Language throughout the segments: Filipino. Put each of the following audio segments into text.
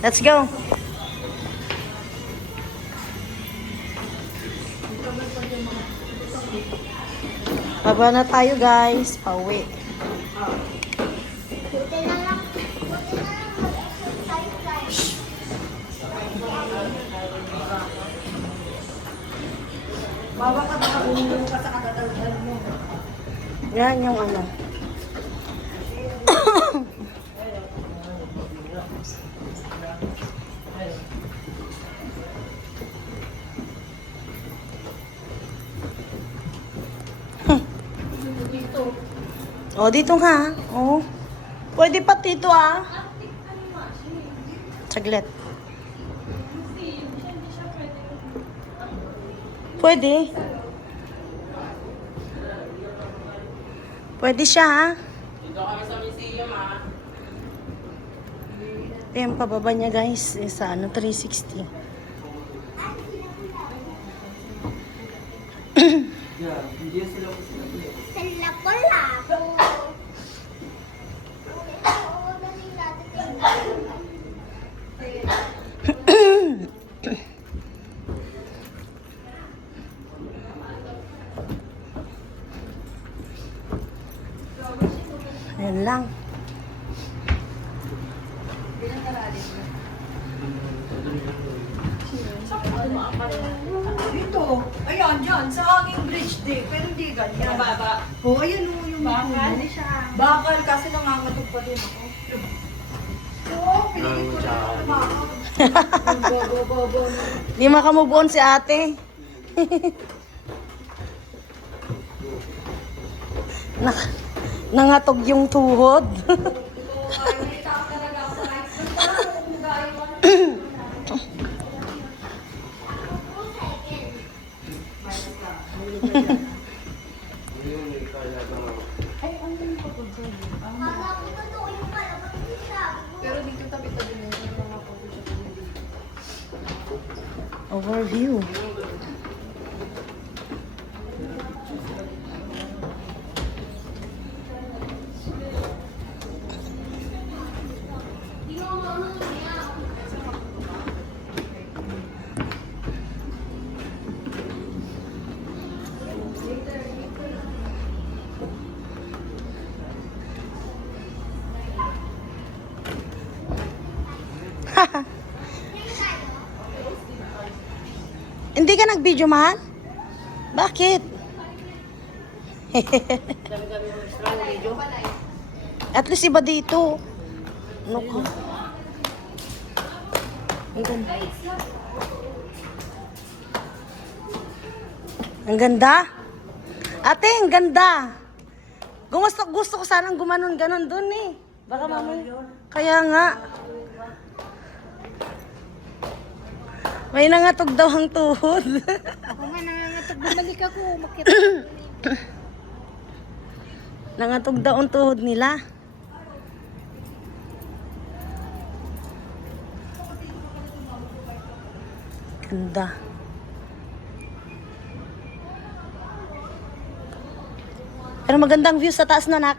Let's go. Baba na tayo guys. Pauwi. Baba ka baka bumulong ka sa katatalhan mo. Yan yung ano. Oh, dito nga. Oh. Pwede pa dito ah. Saglit. Pwede. Pwede siya ha. Dito kami sa museum ah. Ito yung pababa niya guys. Sa ano, 360. Yeah, hindi sila Sila pala. Ayan lang. Dito. Ayan, dyan. Sa hanging bridge din. Pero hindi ganyan. baba. Oh, ayan o yung bakal. Bakal kasi nangangatog pa din ako. Oo, pinili ko na ako bakal. Bo. Di makamove on si ate. Nangatog yung tuhod. Pero dito tabi-tabi mo yung mga pag-usap mo dito. Overview. Hindi ka nag-video, mahal? Bakit? At least iba dito. Ano ka? Ang ganda. Ang ganda? Ate, ang ganda. Gusto ko sanang gumanon-ganon dun eh. Baka mamaya. Kaya nga. May nangatog daw ang tuhod. Ako nga nangangatag. Bumalik ako. Makit. Nangatog daw ang tuhod nila. Ganda. Pero magandang view sa taas na nak.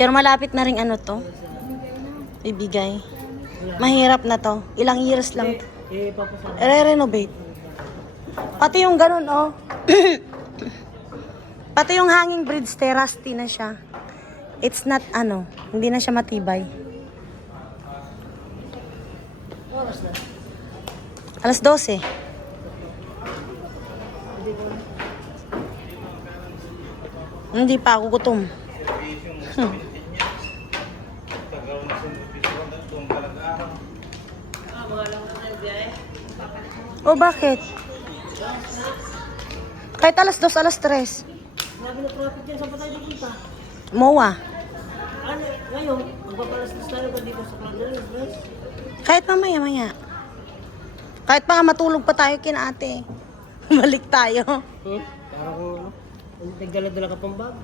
Pero malapit na rin ano to. Ibigay. Mahirap na to. Ilang years lang to. I-renovate. Pati yung ganun, oh. Pati yung hanging bridge, rusty na siya. It's not, ano, hindi na siya matibay. Alas 12. Hindi pa ako gutom. Oh, bakit? Kahit alas 2, alas 3. Sabi na traffic yan. Saan pa tayo dikita? MOA. Ano, ngayon, magpapalastas tayo pa dito sa Cloudlands, guys. Kahit mamaya-maya. Kahit pa matulog pa tayo kina ate. Balik tayo. Para kung ano, nagdala-dala ka pang bag.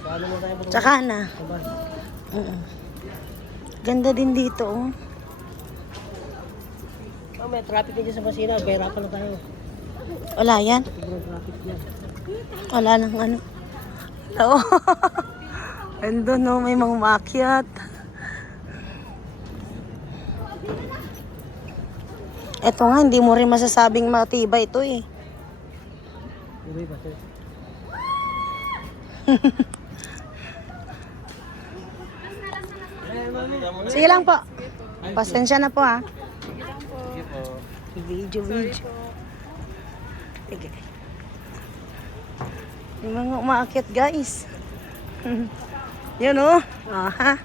Paano mo tayo pag- Tsaka na. sa bus? Ganda din dito, oh. Oh, may traffic na dyan sa Masina. Behirapan na tayo. Wala yan. Sobrang traffic dyan. Wala nang ano. Oo. Ando no, may mga umakyat. Eto nga, hindi mo rin masasabing matibay ito eh. Sige lang po. Pasensya na po ha. Video. Sige. Yung mga umaakyat guys. Yan o. Aha.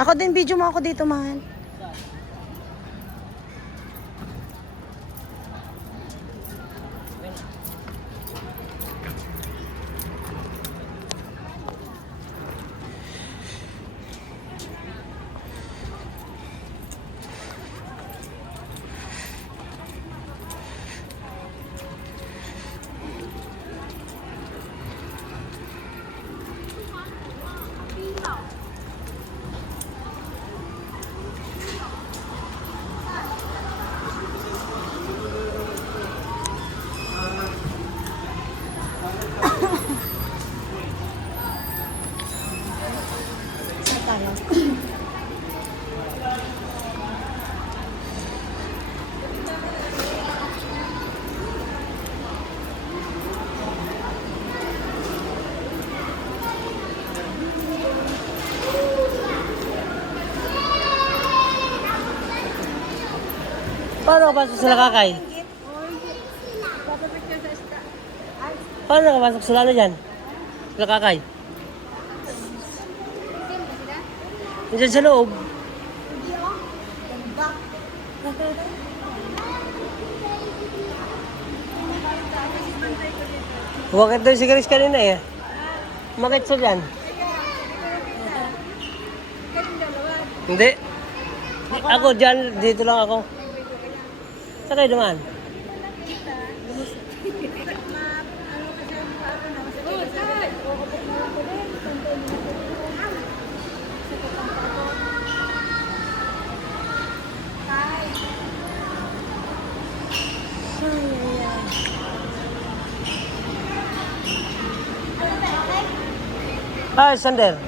Ako din, video mo ako dito, mahal. Paano ka pasok sa Lakakay? Paano ka pasok sa ano dyan? Sa Lakakay? Diyan sa loob. Bakit daw si Chris kanina eh? Bakit sa dyan? Hindi. Ako dyan, dito lang ako. Saan kayo dumaan? Ay, Sander.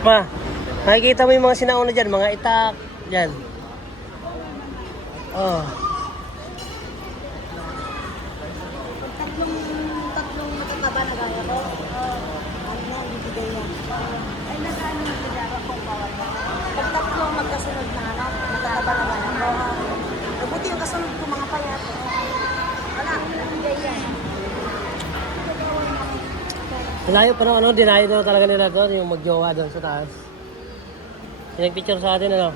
Ma, nakikita mo yung mga sinauna dyan, mga itak, dyan. Oh. Tatlong matataba na gaya ko. Ano na, ibibigay yan. Ay, nagano na sigara kung bawal na. Pag tatlong magkasunod na, ano, matataba na gaya ko. Mabuti yung kasunod ko mga payat. Wala, ibibigay yan. Malayo pa ano, dinayo daw talaga nila doon, yung magjowa doon sa taas. Pinag-picture sa atin, ano?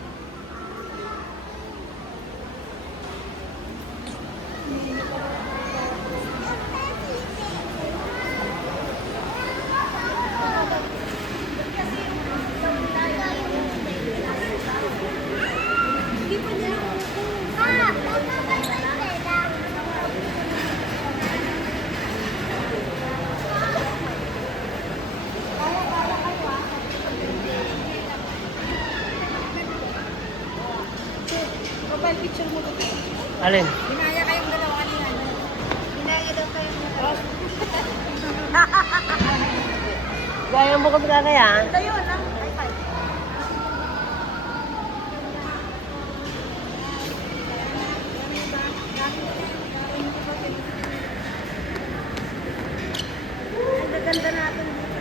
Profile picture mo dito. Alin? Binaya kayong dalawa kanina. Binaya daw kayong dalawa. Gaya mo kami kaya? Tayo lang. High five. Ang gaganda natin dito.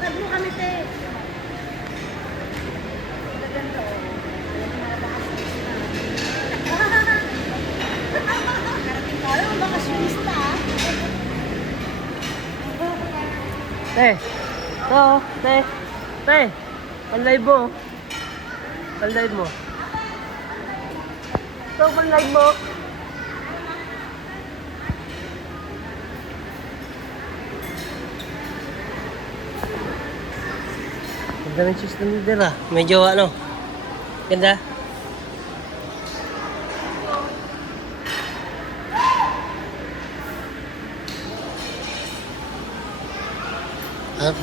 Tag mo kami, te. Ang gaganda, oh. Alam mo, mga baka Te. Ito, te. Te. Pan-live mo. Pan-live mo. Ito, pan-live mo. Ganda ng cheese na leader ah. Medyo ano. Ganda.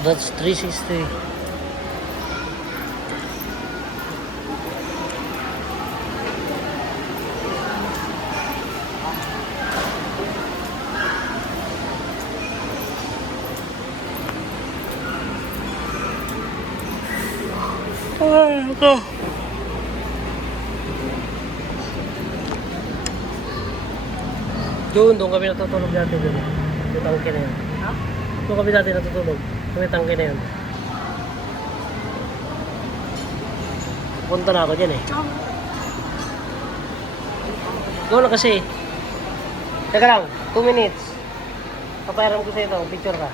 That's 360. Ay, ito. Doon kami natutulog dati doon. Yung tangke na yun. Ha? Doon kami dati natutulog. Yung tangke na yun. Punta na ako dyan eh. Doon na kasi. Teka lang, 2 minutes. Papayaran ko sa ito, picture ka.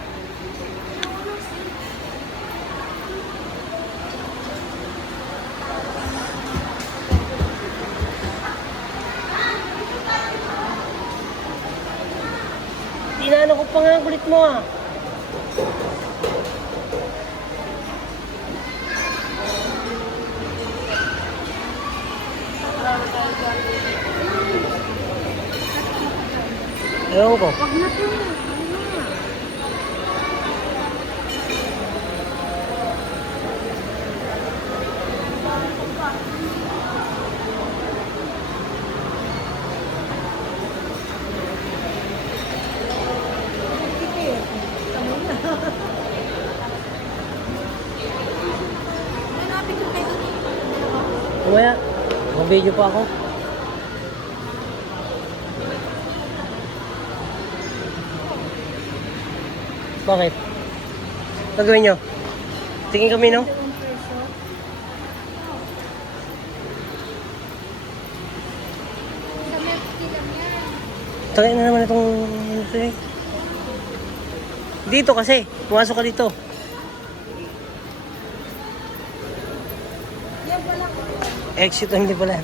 Inaano ko pa nga ang kulit mo ah. Ewan ko. Wag na po. Ano na? Kumaya, mag-video pa ako. Bakit? Gagawin nyo? Tingin kami no? Tagay na naman itong... Dito kasi. Pumasok ka dito. Exit hindi pala.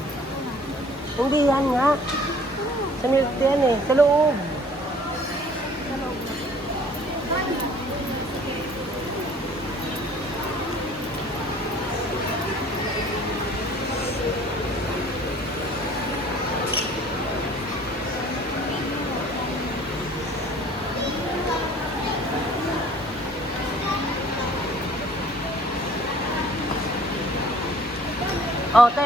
Hindi yan nga. Sa milk yan eh. Sa loob. Oh, te.